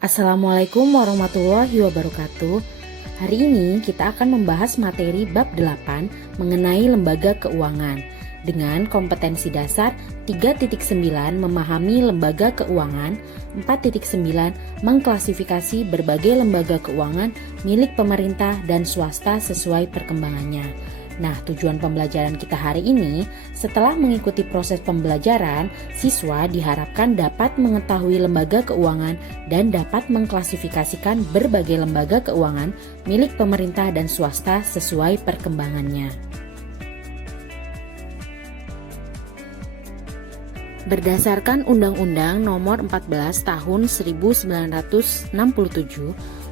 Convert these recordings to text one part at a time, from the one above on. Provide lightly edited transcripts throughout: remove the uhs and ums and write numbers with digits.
Assalamualaikum warahmatullahi wabarakatuh. Hari ini kita akan membahas materi bab 8 mengenai lembaga keuangan dengan kompetensi dasar 3.9 memahami lembaga keuangan, 4.9 mengklasifikasi berbagai lembaga keuangan milik pemerintah dan swasta sesuai perkembangannya. Nah, tujuan pembelajaran kita hari ini, setelah mengikuti proses pembelajaran, siswa diharapkan dapat mengetahui lembaga keuangan dan dapat mengklasifikasikan berbagai lembaga keuangan milik pemerintah dan swasta sesuai perkembangannya. Berdasarkan Undang-Undang Nomor 14 Tahun 1967,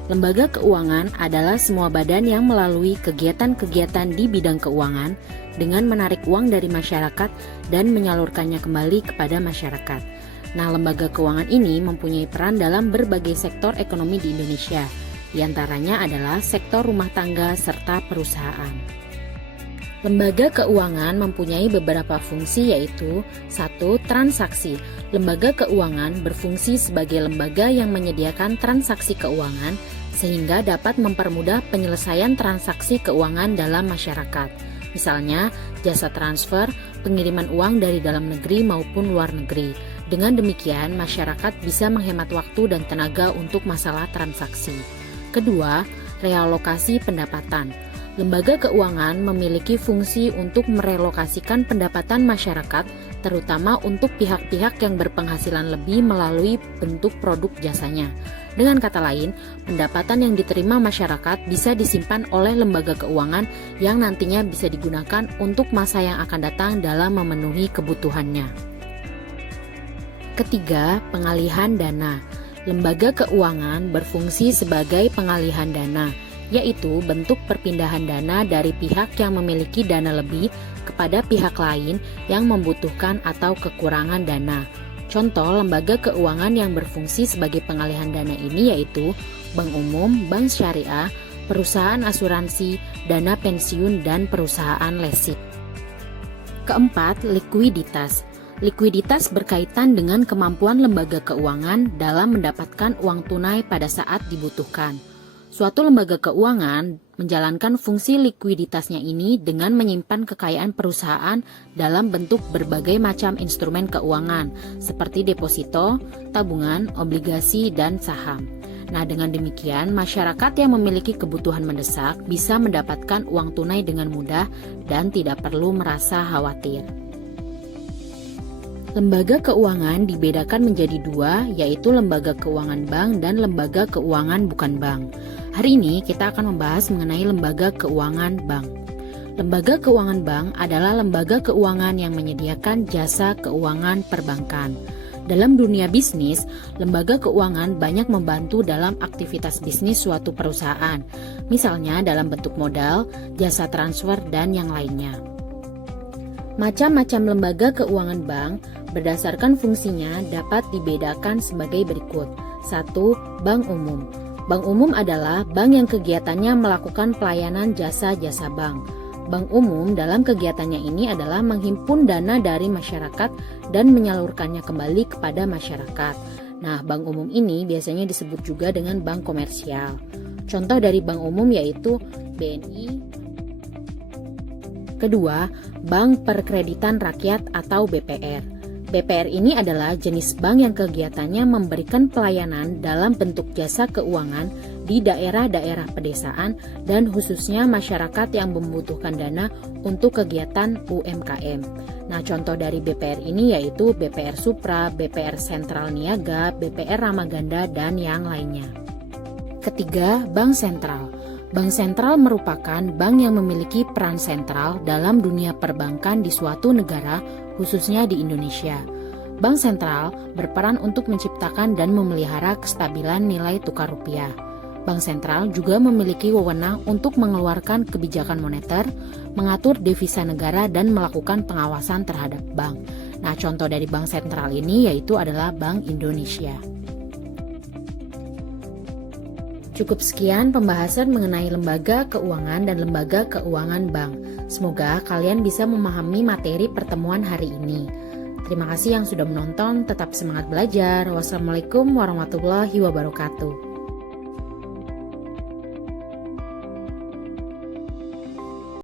lembaga keuangan adalah semua badan yang melalui kegiatan-kegiatan di bidang keuangan dengan menarik uang dari masyarakat dan menyalurkannya kembali kepada masyarakat. Nah, lembaga keuangan ini mempunyai peran dalam berbagai sektor ekonomi di Indonesia, di antaranya adalah sektor rumah tangga serta perusahaan. Lembaga keuangan mempunyai beberapa fungsi yaitu 1. Transaksi. Lembaga keuangan berfungsi sebagai lembaga yang menyediakan transaksi keuangan sehingga dapat mempermudah penyelesaian transaksi keuangan dalam masyarakat. Misalnya, jasa transfer, pengiriman uang dari dalam negeri maupun luar negeri. Dengan demikian, masyarakat bisa menghemat waktu dan tenaga untuk masalah transaksi. Kedua, realokasi pendapatan. Lembaga keuangan memiliki fungsi untuk merelokasikan pendapatan masyarakat, terutama untuk pihak-pihak yang berpenghasilan lebih melalui bentuk produk jasanya. Dengan kata lain, pendapatan yang diterima masyarakat bisa disimpan oleh lembaga keuangan yang nantinya bisa digunakan untuk masa yang akan datang dalam memenuhi kebutuhannya. Ketiga, pengalihan dana. Lembaga keuangan berfungsi sebagai pengalihan dana, yaitu bentuk perpindahan dana dari pihak yang memiliki dana lebih kepada pihak lain yang membutuhkan atau kekurangan dana. Contoh lembaga keuangan yang berfungsi sebagai pengalihan dana ini yaitu bank umum, bank syariah, perusahaan asuransi, dana pensiun, dan perusahaan leasing. Keempat, likuiditas. Likuiditas berkaitan dengan kemampuan lembaga keuangan dalam mendapatkan uang tunai pada saat dibutuhkan. Suatu lembaga keuangan menjalankan fungsi likuiditasnya ini dengan menyimpan kekayaan perusahaan dalam bentuk berbagai macam instrumen keuangan seperti deposito, tabungan, obligasi, dan saham. Nah, dengan demikian masyarakat yang memiliki kebutuhan mendesak bisa mendapatkan uang tunai dengan mudah dan tidak perlu merasa khawatir. Lembaga keuangan dibedakan menjadi dua, yaitu lembaga keuangan bank dan lembaga keuangan bukan bank. Hari ini kita akan membahas mengenai lembaga keuangan bank. Lembaga keuangan bank adalah lembaga keuangan yang menyediakan jasa keuangan perbankan. Dalam dunia bisnis, lembaga keuangan banyak membantu dalam aktivitas bisnis suatu perusahaan, misalnya dalam bentuk modal, jasa transfer, dan yang lainnya. Macam-macam lembaga keuangan bank berdasarkan fungsinya dapat dibedakan sebagai berikut. 1. Bank umum. Bank umum adalah bank yang kegiatannya melakukan pelayanan jasa-jasa bank. Bank umum dalam kegiatannya ini adalah menghimpun dana dari masyarakat dan menyalurkannya kembali kepada masyarakat. Nah, bank umum ini biasanya disebut juga dengan bank komersial. Contoh dari bank umum yaitu BNI. Kedua, Bank Perkreditan Rakyat atau BPR. BPR ini adalah jenis bank yang kegiatannya memberikan pelayanan dalam bentuk jasa keuangan di daerah-daerah pedesaan dan khususnya masyarakat yang membutuhkan dana untuk kegiatan UMKM. Nah, contoh dari BPR ini yaitu BPR Supra, BPR Sentral Niaga, BPR Ramaganda, dan yang lainnya. Ketiga, Bank Sentral. Bank sentral merupakan bank yang memiliki peran sentral dalam dunia perbankan di suatu negara, khususnya di Indonesia. Bank sentral berperan untuk menciptakan dan memelihara kestabilan nilai tukar rupiah. Bank sentral juga memiliki wewenang untuk mengeluarkan kebijakan moneter, mengatur devisa negara, dan melakukan pengawasan terhadap bank. Nah, contoh dari bank sentral ini yaitu adalah Bank Indonesia. Cukup sekian pembahasan mengenai lembaga keuangan dan lembaga keuangan bank. Semoga kalian bisa memahami materi pertemuan hari ini. Terima kasih yang sudah menonton, tetap semangat belajar. Wassalamualaikum warahmatullahi wabarakatuh.